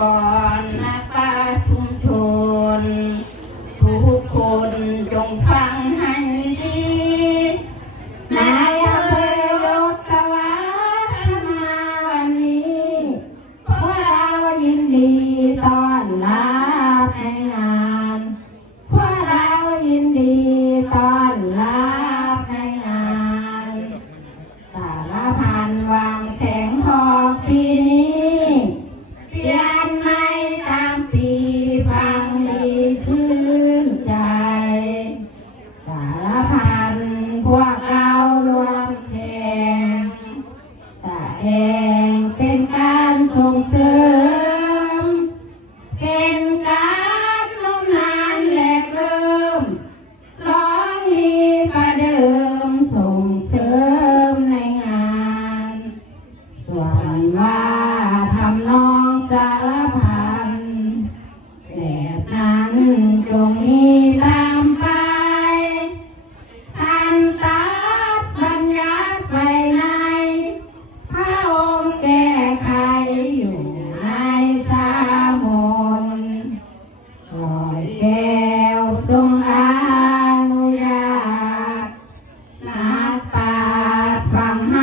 ก่อนนักป่าชุมชนทุกคนจงฟังให้ดีนายอำเภอยศวรรษท่านมาวันนี้พวกเรายินดีต้อนรับในงานพวกเรายินดีต้อนรับในงานสารพันวางแสงทองปีนี้เปลี่ยนใหม่ตามปีฟังดีชื่นใจสารพันพวกเรารวมแข่งแสดงเป็นการส่งเสริมเป็นการโน้มน้าวแหลกเริ่มร้องดีประเดิมส่งเสริมในงานส่วนว่าทำนองสารพันแบบนั้นจงมีตามไปทันตัดบัญญัติไปในพระองค์แก้ไขอยู่ในสามนลอยแก้วทรงอา